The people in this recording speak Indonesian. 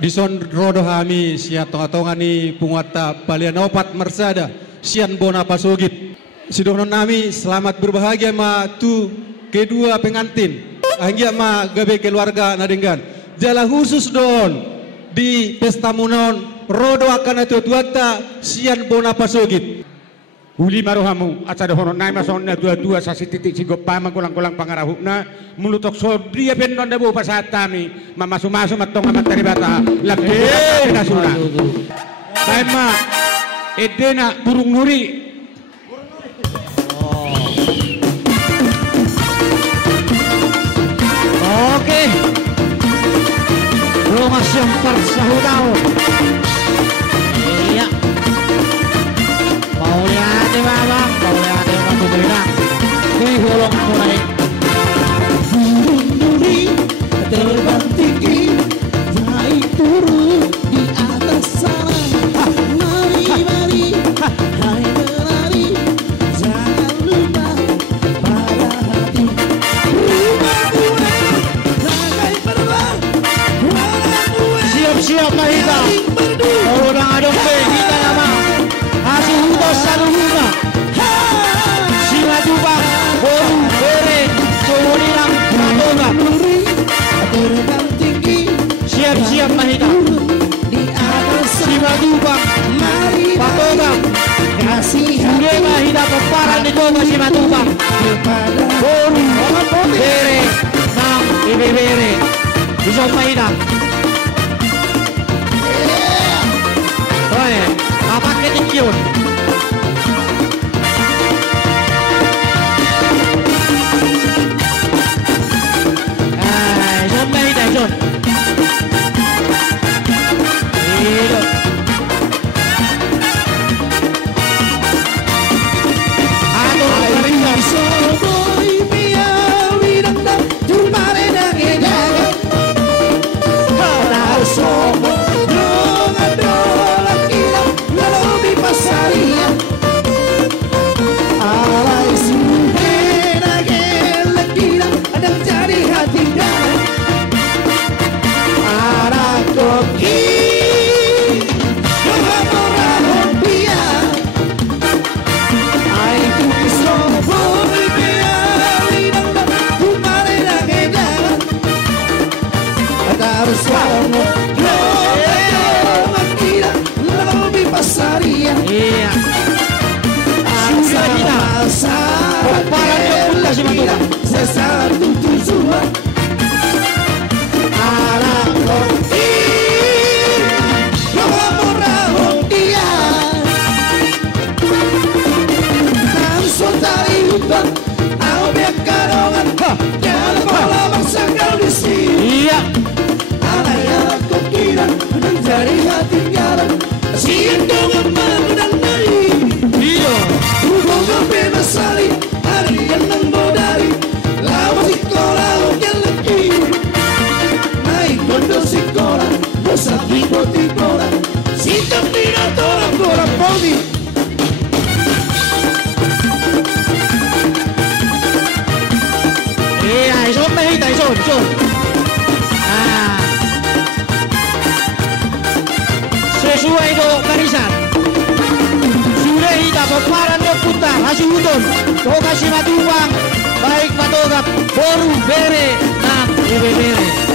Dison rodo hami sia tonga-tongani punguata balian opat mersada sian bona pasogit. Sidono nami selamat berbahagia ma tu kedua pengantin. Anggia ma gabe keluarga nadenggan. Jala khusus don di pesta munon rodo akan atu tuata sian bona pasogit. Uli marohamu acara hono nai masonna dua-dua sasi titik sigo pama kulang-kulang pangarahukna mulutok sobria pendon debu pasatami mamasu-masu matong amat dari bata lagi nasuna taima edena burung nuri Oke rumah semper sahutau iya mau lihat babang mau lihat batu berenang di holong mulai burung nuri terbang tinggi naik turun di atas sana mari mari hai berlari jangan lupa pada hati rumah gue ragai terbang siap-siap Mahita kalau udah ngadong kita nama Hasil hutos saluhuna Sila Dubang Boru Bere Cowonilang Patonga terbang tinggi siap-siap Mahita Sila Dubang Patonga Sule Mahita peparan di Toga Sila Dubang Boru Bere Nang Ibe Bere Bisa Mahita Oye apa ketikion sampai dah John hidup aduh karinda soboy miawi datang jumare dagega hanar sobo pasaria alai sindena gela kira ada jadi hati dan ara koki mora dia ai tu sobo dia linda kumare dageda ada suamo pasaria iya sudah kita peparannya pula si Matuka sesar tuntun semua anak kopi loha morahong dia langsung dari hutan au biak karongan jangan malah bangsa kau di sini iya anak yang kukira menjadi hati garam siang dengan malu dan naik iya hubungan bebas salib hari yang membodari lawa sekolah yang lagi naik bondo sekolah bosan tiba-tiba sikap tidak tolong korang poni iya iso Mahita iso sesuai do barisan sudah kita peparan do putar hasil udon do kasih matubang baik matogap boru bere nang ibe bere